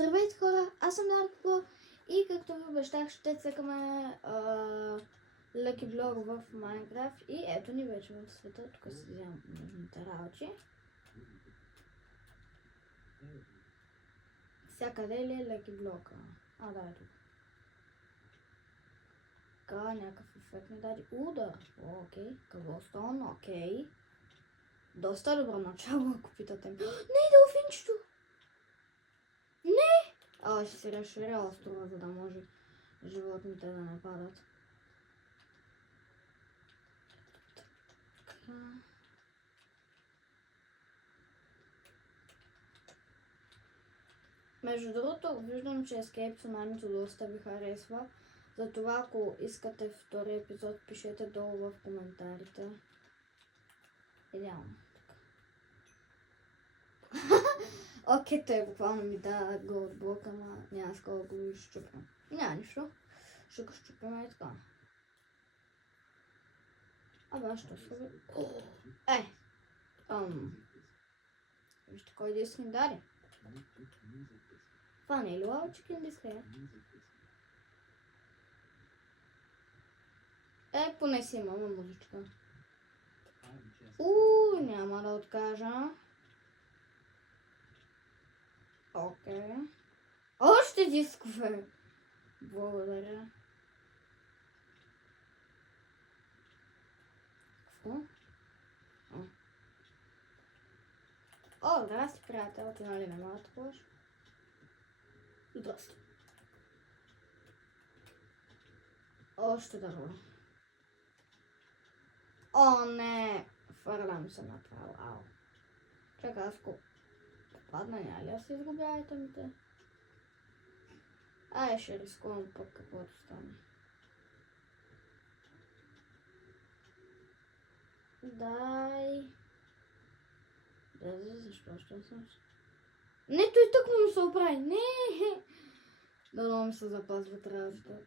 Здравейте хора, аз съм Дарко и както ви обещах ще цъкаме Lucky Block в Майнкрафт и ето ни вече в света, тук си вземам нужните работи. Всякъде ли е Lucky Block? Да, ето. Така, някакъв ефект ми даде. Да, окей, Cobblestone, окей. Доста добро начало, ако питате. Не, делфинчето! Не! Ще се разширя острова, за да може животните да не падат. Между другото, виждам, че Escape Tsunami доста ви харесва. Затова, ако искате втори епизод, пишете долу в коментарите. Идеално. Окей, той буквално ми да голд блок, ама няма с колко го изчупим. Няма нищо. Ще го щупим и така. Що се... Вижте кой да искам даде. Това не е ли Lava Chicken Disc? Поне си имаме музичка. Няма да откажа. Окей. Още дискове! Благодаря. Какво? Здрасти, приятел. Ти нали не мога да такова? Здрасти. Още дърво. Не! Фърлям се направо. Чакай, аз падна, няма ли да се изгубя айтемите? Ще рискувам пък каквото стане. Дай. Защо съм? Не, той тъкмо ми се оправи. Не! Дано ми се запазват работа.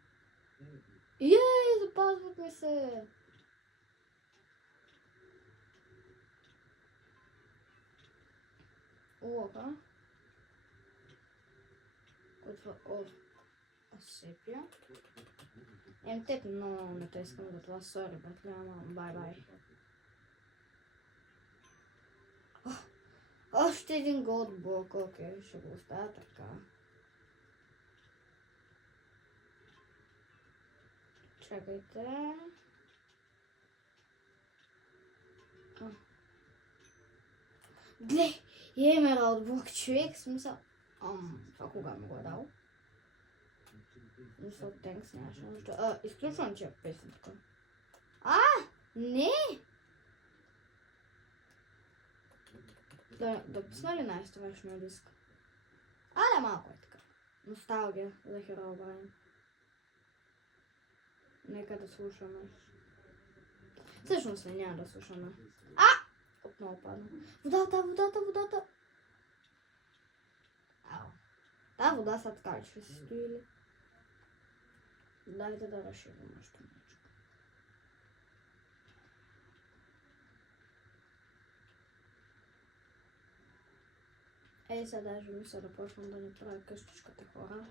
Запазват ми се. Асепия. Теб много не те искам за това. Сори, ама бай-бай. Още един голд блок, окей, ще го оставя така. Чакайте. Гле, емералд блок, човек, смисъл. Това кога ми го е дал? Мисъл, тенкс, нямаше нужда. Изключвам тия песен тук. Не! Да пусна ли най-страшния диск? Малко е така. Носталгия за Herobrine. Нека да слушаме. Всъщност няма да слушаме. Отново падна. Водата! Та вода са така ли ще се стои ли? Дайте да разширим нещо. Сега даже мисля да почвам да ни правя къщичката, хора.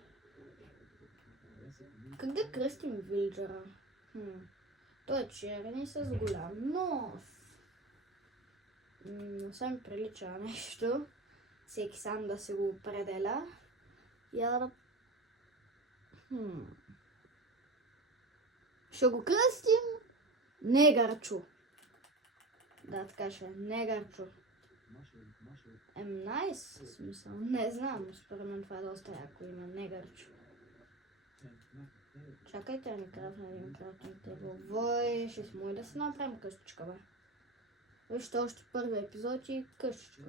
Как да кръстим вилджера? Той е черен и с голям нос. Не съм прилича нещо. Всеки сам да се го определя. Ще го кръстим Негърчо. Да, така ще е. Негърчо. Найс, в смисъл. Не знам, според мен това е доста яко име. Негърчо. Чакайте, не крафна един крафтинг тейбъл. Ще смой да се направим къщичка, бе. Вижте още първи епизод и къщичка.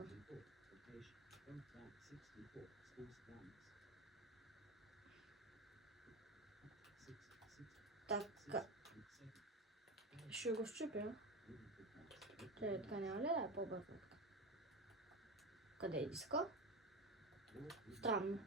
Така. Ще го щупя. Така няма ли да е по-бързо? Къде е диска? Странно.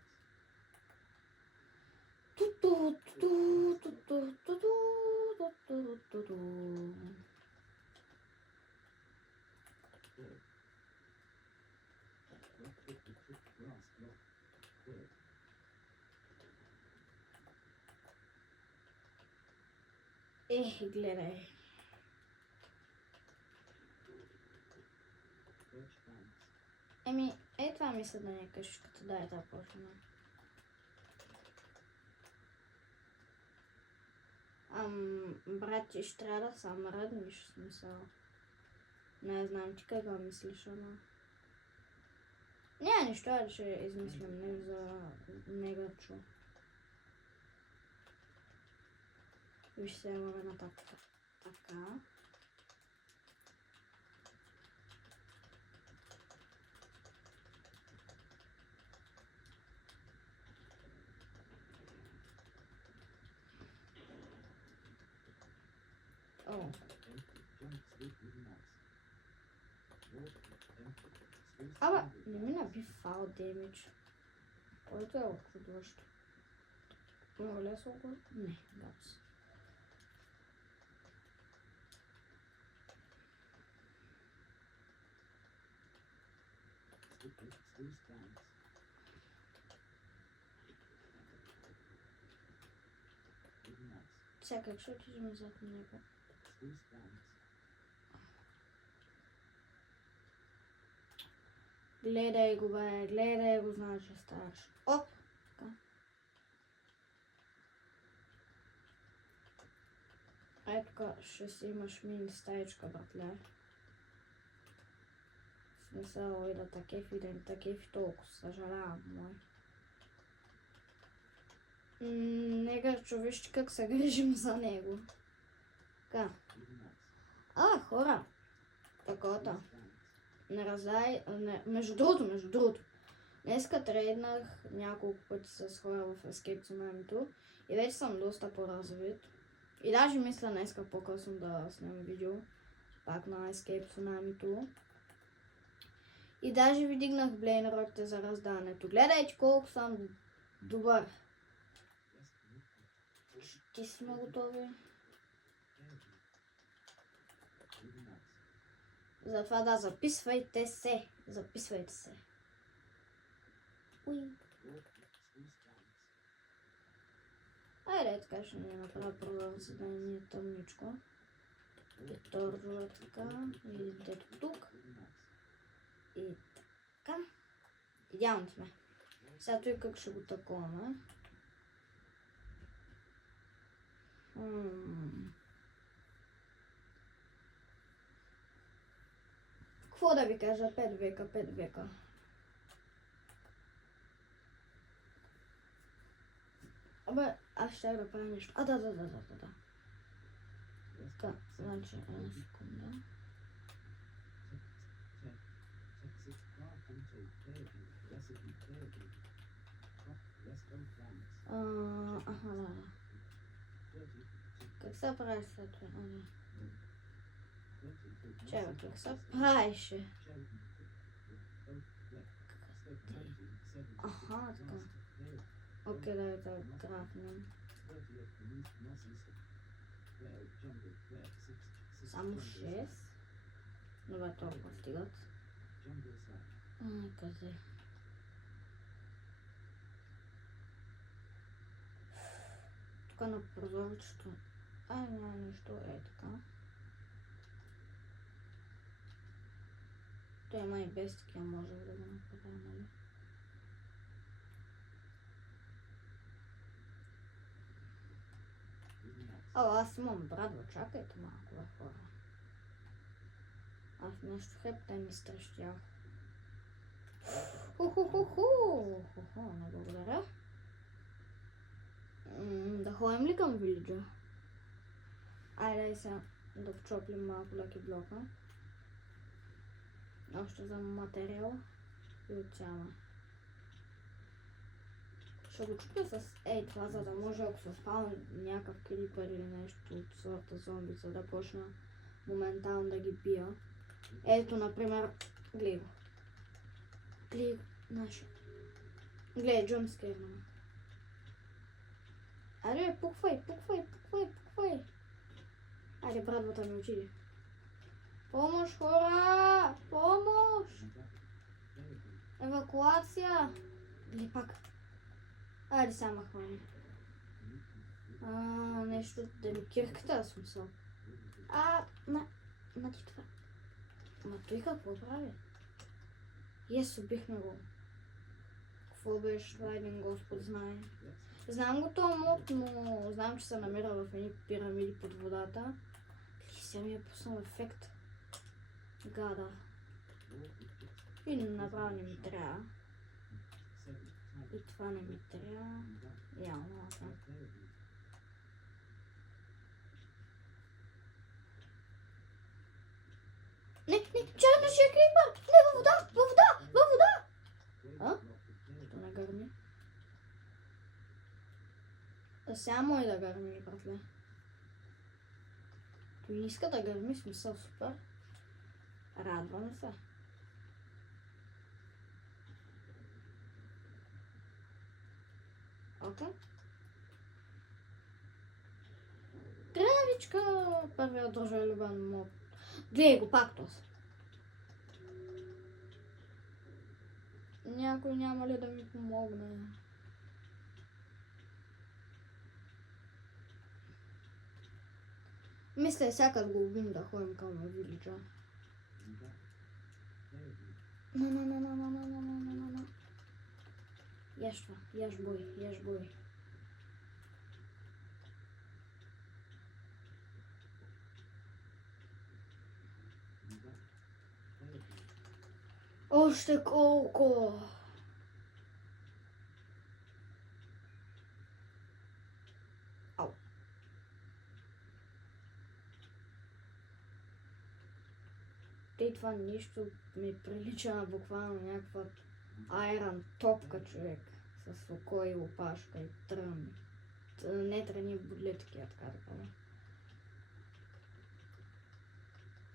Гледай. Еми, това ми се да не кажеш, като да е почна. Брат, ти ще трябва да сам радниш, смисъл. Не знам ти какво мислиш, ама... Няма нищо, ще измислям не за негачо. Виж се имаме на така. О. Абе, не ми наби фал демидж. Който е очудващо. Много лесно го? Не, гапс. Чакай, че отидем зад него. Гледай го, бе, гледай го, значи ставаш. Оп! Ай, така, ще си имаш мини стаечка, братле. Смисъл и да такив и да не такив толкова, съжалявам, мой. Нека човеш как се грижим за него. Така. Хора. Такова. Между другото. Днеска трейднах няколко пъти с хора в Escape Tsunami и вече съм доста по-развит. И даже мисля днеска по-късно да снимам видео пак на Escape Tsunami. И даже ви дигнах блейнерите за раздаването. Гледайте колко съм добър. Ти сме готови. Затова да, записвайте се. Уй. Айде, така ще ни направя пролъв, за да не е тъмничко. Петорджува така. Видите тук. И така. Идеално сме. Сега той как ще го таковаме. Какво да ви кажа? 5 века. Абе, аз ще да правя нещо. Да. Така, значи, една секунда. Да. Как се прави след това? Чакай, как се правише? Така. Окей, да графнем. Само 6. Добре, толкова стигат. Къде? Тук на прозорчето. Няма нищо, така. Той има и без такива, може да го направим, нали? Аз имам брадва, чакайте малко, хора. Аз нещо хепта ми стращях. Не благодаря. Да ходим ли към вилиджа? Айде сега да почоплим малко леки блока. Още взема материал и отсяваме. Ще го чупя с това, за да може, ако се спалва някакъв крипър или нещо от сорта зомби, за да почна моментално да ги бия. Ето, например, гледай го. Гледай, джъмпскер. Айде, пуквай. Айде, брадвата ми отиде. Помощ, хора! Помощ! Евакуация! Или пак. Айде, сега махваме. Нещо дали кирката смисъл. Ти това. Той какво прави? Убихме го. Какво беше това, един Господ знае. Знам го този мод, но знам, че се намира в едни пирамиди под водата. И сега ми е пуснал ефект. Гада. И направо не ми трябва. И това не ми трябва. Явно това. Не, черна ще е крипър! Не, във вода! То не гърми. Сега мой да гърми, братле. Той не иска да гърми, смисъл супер. Радваме се. Окей. Тренавичка, първият дружелюбен мод. Гледай го пак този. Някой няма ли да ми помогне? Мисля, сякаш го убим да ходим към вилиджа. На. Яш това, яш бой. Още колко? Ау. Тъй това нищо ми прилича на буквално някаква айрон топка, човек. С око и опашка и трън. Не тръни бодлетки, така да кажа.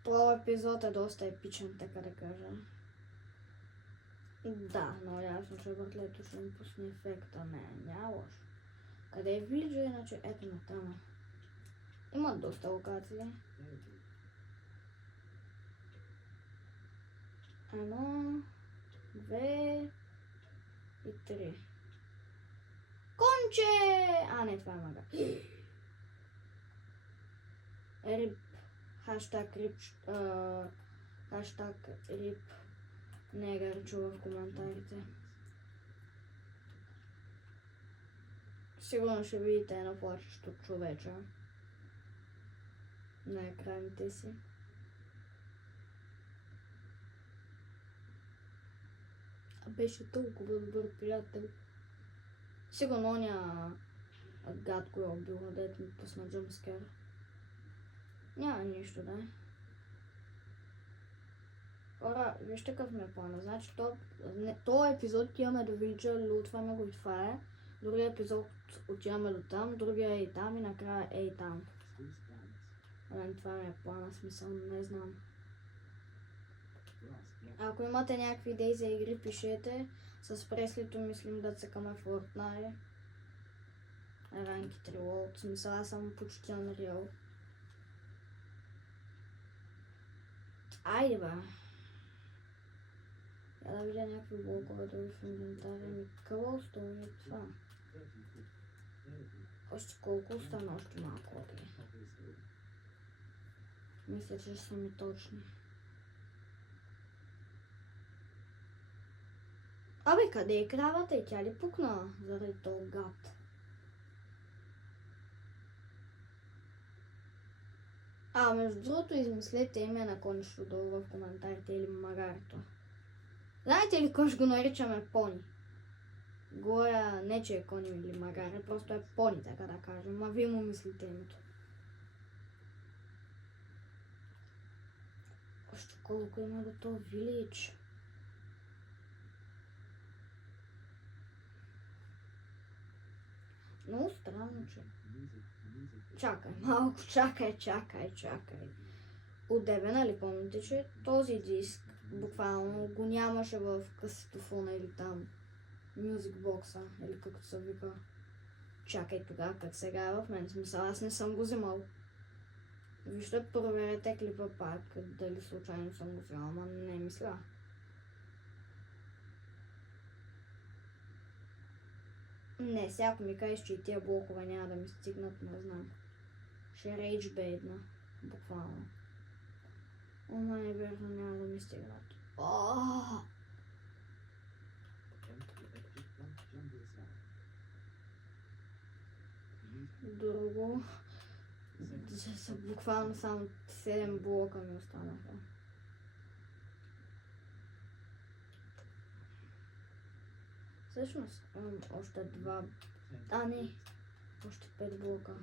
Този епизод е доста епичен, така да кажа. Да, но ясно, че братлето ще ми пусне ефекта. Няма лошо. Къде е вилиджа, иначе ето на тама. Има доста локации. 1, 2 и 3. Конче! Не, това е мага. Рип. Хаштаг рип. Негър чува в коментарите. Сигурно ще видите едно плачещо човече на екраните си. Беше толкова добър приятел. Сигурно оня гад, кой е убил, дето ми пусна джъмпскер. Няма нищо, да. Хора, вижте какъв ми е плана. Значи, този епизод отиваме до вилиджа, лутваме го и това е. Другия епизод отиваме до там, другия е и там и накрая е и там. Това ми е плана, смисъл, не знам. Ако имате някакви идеи за игри, пишете. С Преслито мислим да цъкаме Fortnite. Ранки 3 лол. В смисъл, аз съм почти Unreal. Айде ба. Я да видя някакви блокове да в инвентаря ми. Какво стои това? Още колко остана? Още малко. Мисля, че ще са ми точни. Къде е кравата и тя ли пукна заради този гад? Между другото, измислете име на кончето долу в коментарите или магарито. Знаете ли кой ще го наричаме пони? Гоя не че е кони или магари, просто е пони, така да кажем. Вие му мислите името. Още колко има до този вилидж? Много странно, че... Чакай малко, чакай. Одебе, нали помните, че този диск буквално го нямаше в касетофона или там Music Box-а, или както се вика. Чакай тогава, как сега е в мен, смисъл, аз не съм го взимал. Вижте, проверете клипа пак, дали случайно съм го взимал, ама не мисля. Не, всяко ми кажеш, че и тия блокове няма да ми стигнат, не знам. Ще рейджбейдна, буквално. Ома неверно няма да ми стигнат. Друго. Са буквално само 7 блока ми останаха. Всъщност имам още 2. Не. Още 5 блока.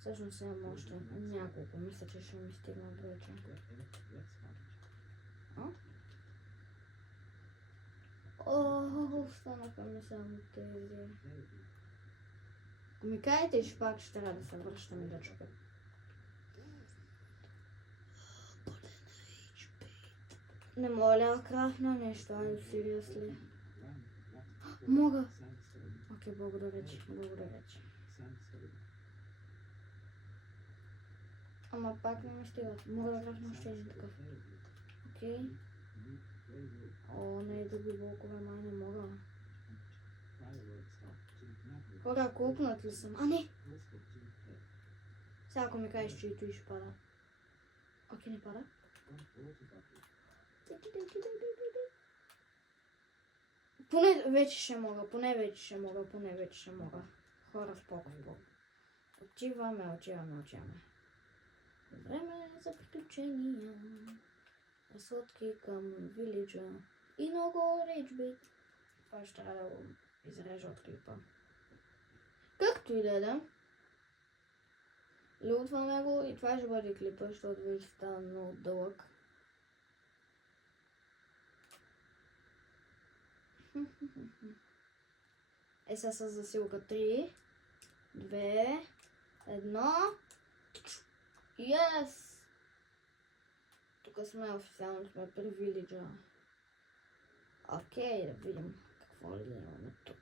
Всъщност имам още няколко. Мисля, че ще ми стигнат вече. Останаха ми само тези. Ако ми кажете, че пак ще трябва да се връщам и да чукам. Не моля, крафна нещо, ай, seriously. Мога. Окей, благодаря ти. Ама пак не ми стигат. Мога да крафна още един такъв. Окей. Не, други блокове май не мога. Хора, колкнат ли съм? Не! Сега ако ми кажеш, че и той ще пада. Окей, не пада. Поне вече ще мога. Хора, споко. Отиваме. Време за приключения. Разходки към вилиджа. И много рейджбейт. Това ще трябва да го изрежа от клипа. Както и да е. Лутваме го и това ще бъде клипа, защото вече става много дълъг. Сега с засилка 3, 2, 1. Yes! Тук сме официално при вилиджа. Окей, да видим какво ли имаме тук.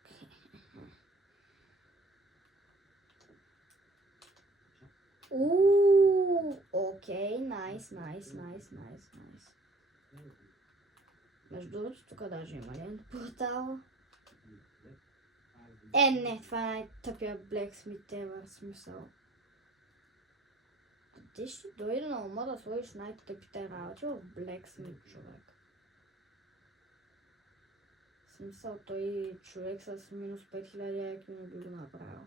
Окей, найс. Между другото, тук даже има един портал. Не, това е най-тъпия Blacksmith ever, смисъл. Ти ще дойде на ума да сложиш най-тъпите работи в Blacksmith, човек. В смисъл, той човек с минус 5000 IQ не би го направил.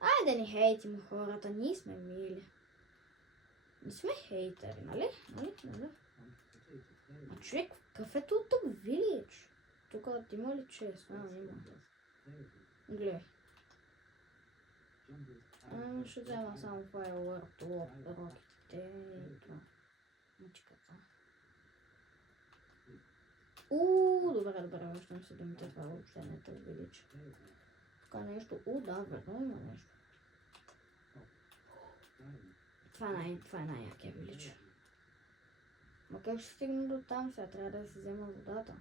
Айде не хейтим хората, ние сме мили. Не сме хейтери, нали? А човек, какъв е тук вилидж? Тук има ли чест? Има. Гледай. Ще взема само Firework, рокетите и това. Мъчката. Добре, връщам се думите, това въобще не те вилидж. Тук нещо, да, верно има нещо. Това е най-якия вилидж. Ма как ще стигна до там сега? Трябва да се взема водата.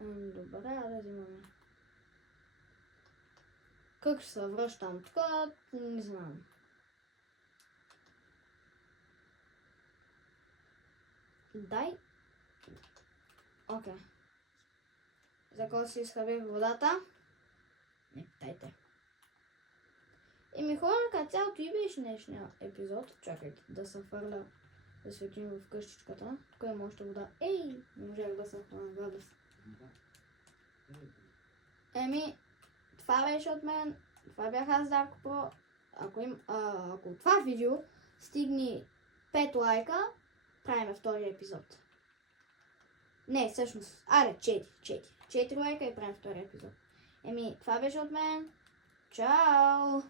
Добре, да взимаме. Как ще се връщам тук, не знам. Дай. Окей. За кого си изхабих водата? Не питайте. Хора, като цялото и беше днешния епизод. Чакайте да се фърля, да светим в къщичката. Тук има още вода. Не можах да се хвана гадост. Това беше от мен. Това бях аз, Дарко Про. Ако това видео стигне 5 лайка, правим втория епизод. Не, всъщност. 4 лайка и правим втория епизод. Това беше от мен. Чао!